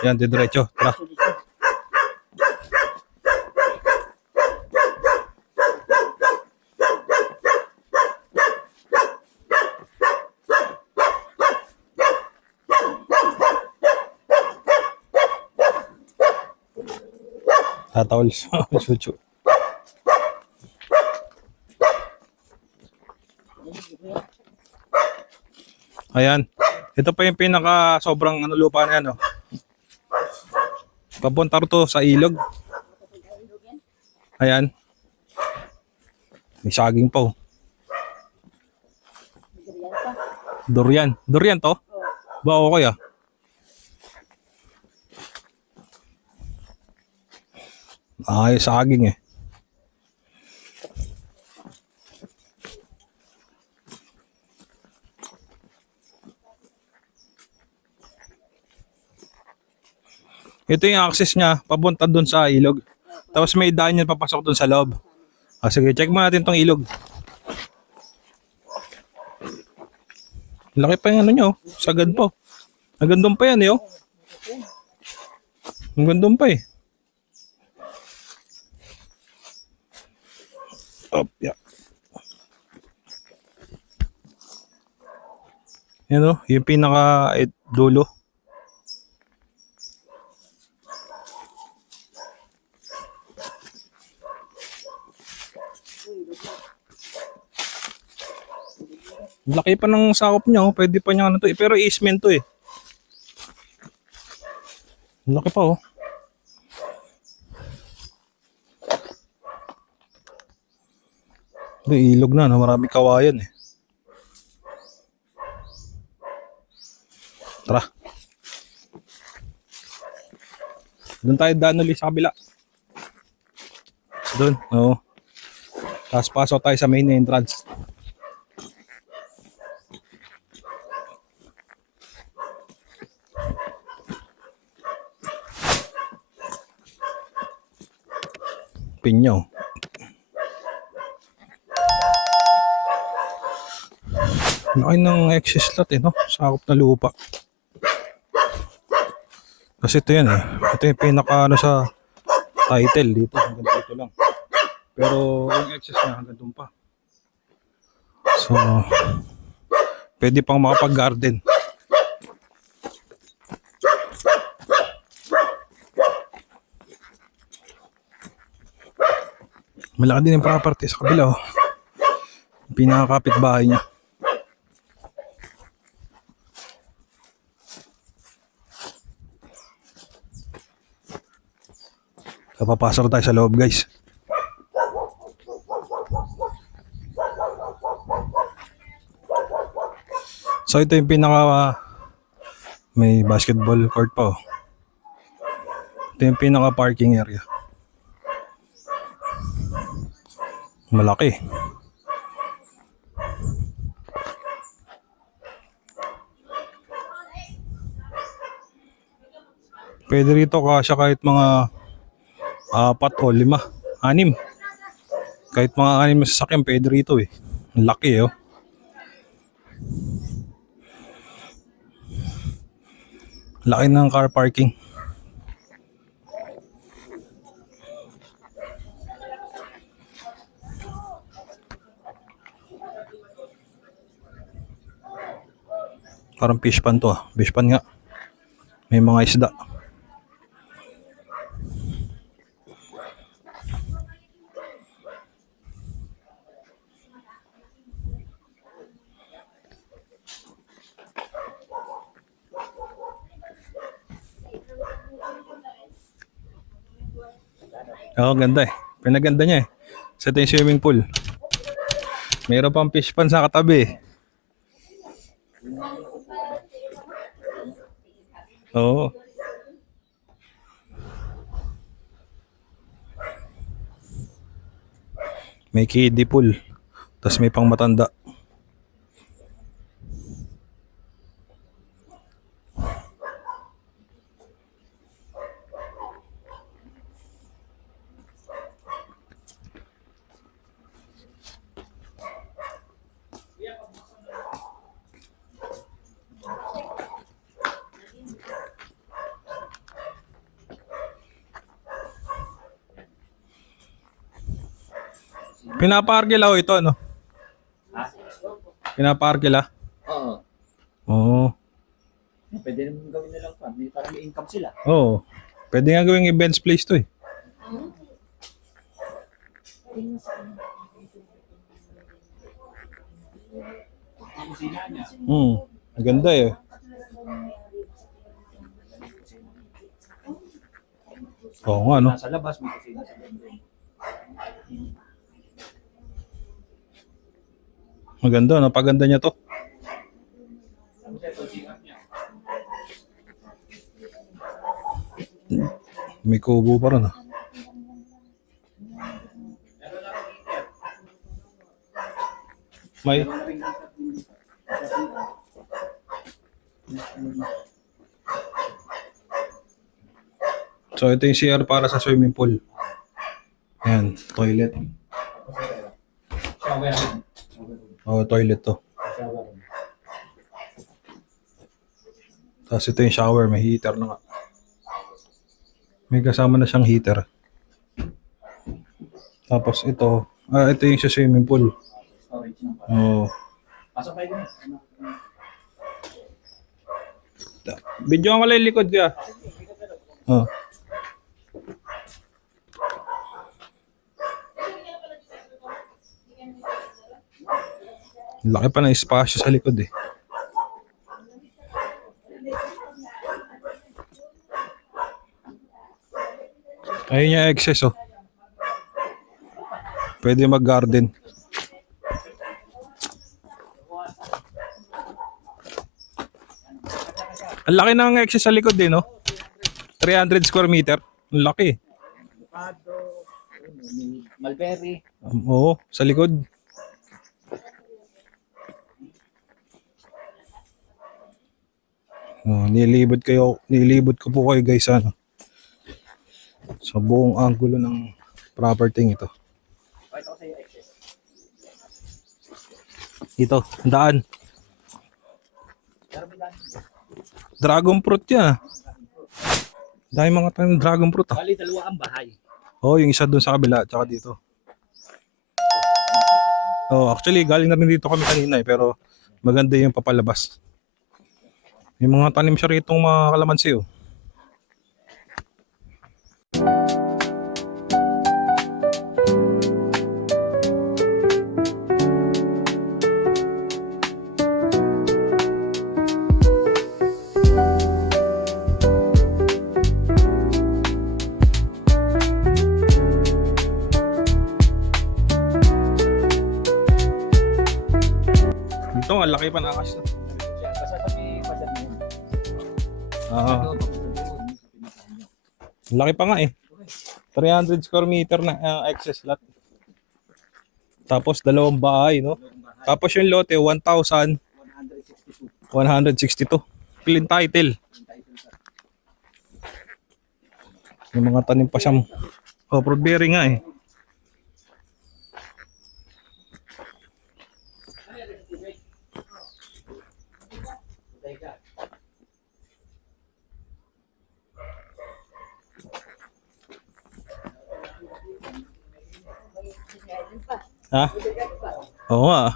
Yan, diretso. Tara. Tatawal sa sucho. Ayan. Ito pa yung pinaka sobrang lupa na yan. Papunta to sa ilog. Ayan. May saging pa. Durian. Durian to? Ba okay ah. Ay, saging eh. Ito yung access niya, papunta doon sa ilog. Tapos may daan yan papasok doon sa loob. Sige, check mo natin tong ilog. Laki pa yung ano nyo, sagad po. Nagandun pa yan eh oh. Nagandun pa eh. Up, yeah. Yan oh, yung pinaka dulo. Laki pa ng sakop niya, oh. Pwede pa niya ano to eh. Pero easement to eh. Laki pa oh. Ito ilog na, no? Marami kawayan eh. Tara. Doon tayo daan ulit sa kabila. Doon, oo. Tapos pasok tayo sa main entrance. Pinyo. Laki ng excess lot eh, no? Sakop na lupa. Kasi ito yan eh. Ito yung pinaka ano sa title dito. Hanggang dito lang. Pero yung excess na hanggang doon pa. So, pwede pang makapag-garden. Malaki din yung property sa kabila oh. Pinakakapit bahay niya. So, papasok tayo sa loob guys. So ito yung pinaka may basketball court pa oh. Ito yung pinaka parking area. Malaki. Pwede rito kasya kahit mga 4 o 5, 6. Kahit mga 6 na sasakyan pwede rito eh. Laki oh. Laki ng car parking. Parang fish pan to ah. Fish pan nga. May mga isda. Oo, ganda eh. Pinaganda niya eh. Sa ito yung swimming pool. Mayroon pang fish pan sa katabi eh. Oo. May kiddie pool. Tapos may pang matanda. Pinaparkila ito, ano? Pinaparkila? Oo. Oo. Pwede naman gawin nilang farm. Para may income sila. Oo. Pwede nga gawing events place to eh. Maganda eh. Oo nga, no? Nasa labas, may kusina sa loob. Maganda, napaganda niya to. May kubo pa rin ah. May So ito yung CR para sa swimming pool. Ayan, toilet. Shower. Oh, toilet to. Shower. Tapos ito yung shower, may heater na nga. May kasama na siyang heater. Tapos ito, ito yung sa swimming pool. Storage na. Oh. Pasok kayo na. Video ang kalay likod ka. Oh. Laki pa ng espasyo sa likod eh. Ayun yung excess oh. Pwede mag-garden. Ang laki ng excess sa likod eh, no? 300 square meter. Ang laki. Avocado, mulberry. Oo, sa likod. Oh, nilibot ko po kayo guys ano. Sa buong anggulo ng property ito. Ito kasi yung excess. Ito, daan. Pero may dami. Dragon fruit yan. Dahil mga tayong dragon fruit ah. Bali, dalawa ang bahay. Oh, yung isa doon sa kabila, tsaka dito. Oh, actually galing na rin dito kami kanina eh, pero maganda yung papalabas. May mga tanim siya rito mga kalamansi oh. Ito, ang laki pa na akas. Basta sa may pasad na yun. Laki pa nga eh. 300 square meter na excess lot. Tapos dalawang bahay, no? Tapos yung lote 1,162. 162. Clean title. Yung mga tanim pa siyang fruit bearing nga eh. Ha? Oo nga.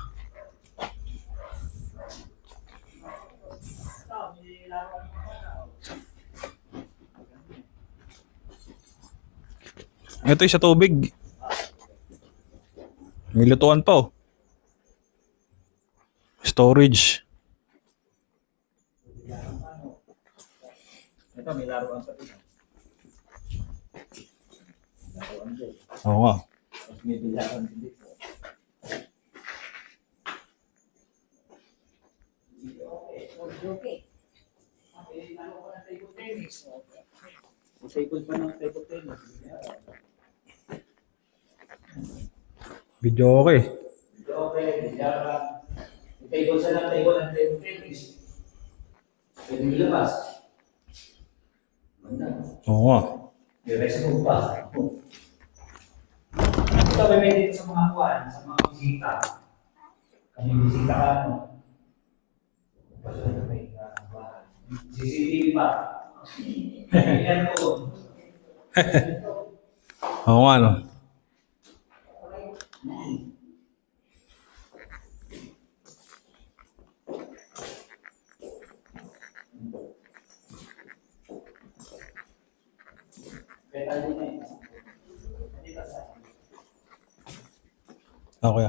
Ito yung sa tubig. May lutuan pa oh. Storage. Ito, may laruan pa dito. Oo nga. May bilaran din dito. Table pa ng table tennis. Video okay. Okay, bilyara. Table sa lang, table and table tennis. Pwede nilabas. Ganda. Oo nga. May restroom pa. Ito may may dito sa mga kuwan, sa mga bisita. Kami bisita ka, no? CCTV pa. Yan po. Oo nga, no? Okay.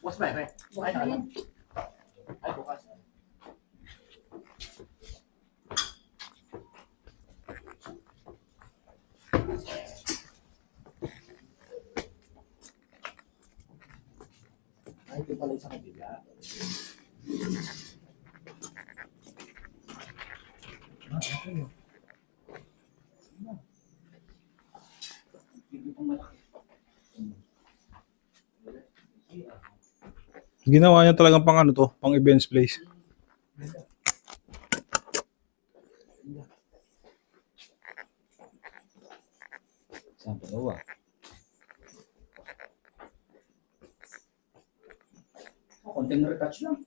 Bukas ba, pre? Bukas na lang. Ay, bukas. Ay, ito pala isang kabila. Ginawa niya talagang pang ano to, pang events place. Saan dalawa? Konting retouch lang.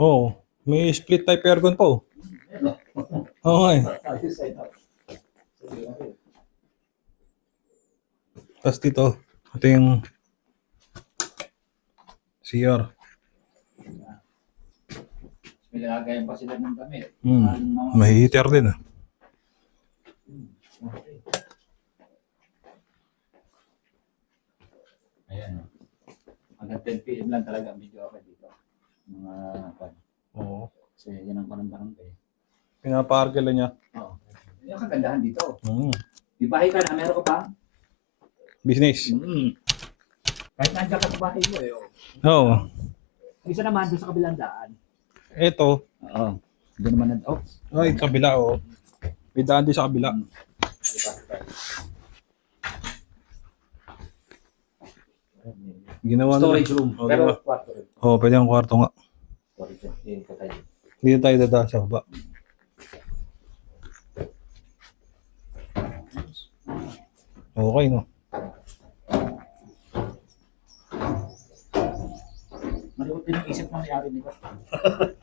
Oo. May split type aircon pa oh. Oo nga eh. Ayos ay na. Tapos dito, ito yung CR. May lalagayan pa sila ng damit. May heater din ah. Ayan. Hanggang 10 PM lang talaga ang video ako dito. Mga pan. Oo. Kasi yan ang barangay. Pinaparkila niya. Oo. Yung kagandahan dito. Di bahay ka na, meron ko pa. Business. Kahit nandiyan ka sa bahay mo eh. Oo. Isa naman doon sa kabilang daan. Ito. Oo. Doon naman na. Oh. Ay, kabila oh. May daan din sa kabila. Ginawa na. Storage room. Oh, Pero diba? kwarto rin. Oo, pwede ang kwarto nga. Storage room. Hindi ko tayo. Dito tayo dadaan sa baba. Okay no. Malikot din ang isip ng may-ari nito.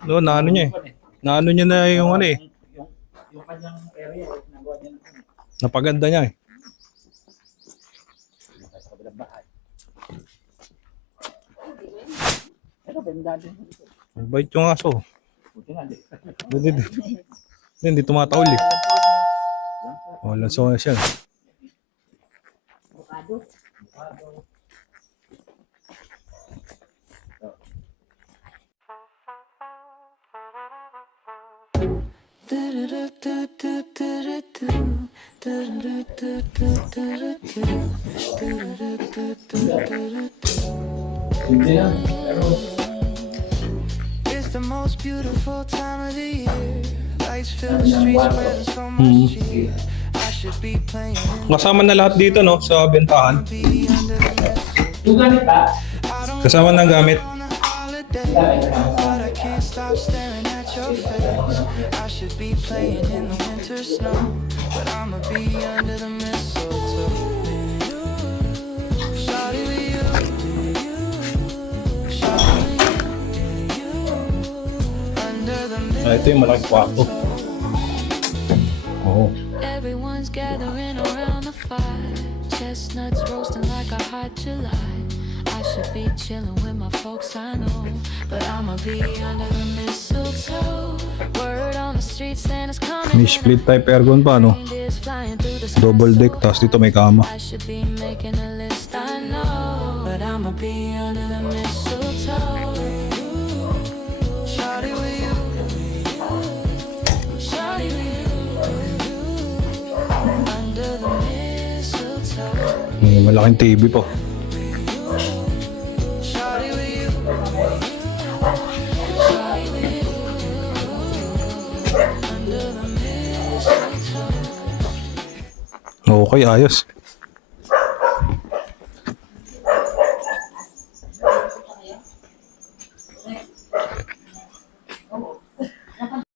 No, naano niya eh. Naano niya na yung ano eh. Yung kanyang area, nagawa niya ng Napaganda niya eh. sa kabilang bahay. Ito, benda din. Mabait yung aso. Buti nga, di. Hindi tumatahol eh. Oh, lanso na siya. Bukado. Hindi lang. Pero It's the most beautiful time of the year. Lights fill the streets with so much cheer. I should be playing in Kasama na lahat dito no sa bentahan. be under the mistletoe. yung ganit ba? Kasama ng gamit. On a holiday, but I can't stop staring at your face. I should be playing in the winter snow, but I'ma be under the mistletoe. Shawty with you, shawty with you, under the Ito yung malaking kwarto. Oo. Everyone's gathering around the fire. Chestnuts roasting like a hot July. I should be chilling with my folks, I know, but I'ma be under the mistletoe. Word on the street Santa's coming. May split type aircon pa no. Reindeers flying through the sky. Double deck, tapos dito may kama. I should be making a list, I know, but I'ma be under the mistletoe. shawty with you. Shawty with you, under the mistletoe. May malaking TV po. Shawty with you, Shawty with you, under the mistletoe. Okay, ayos.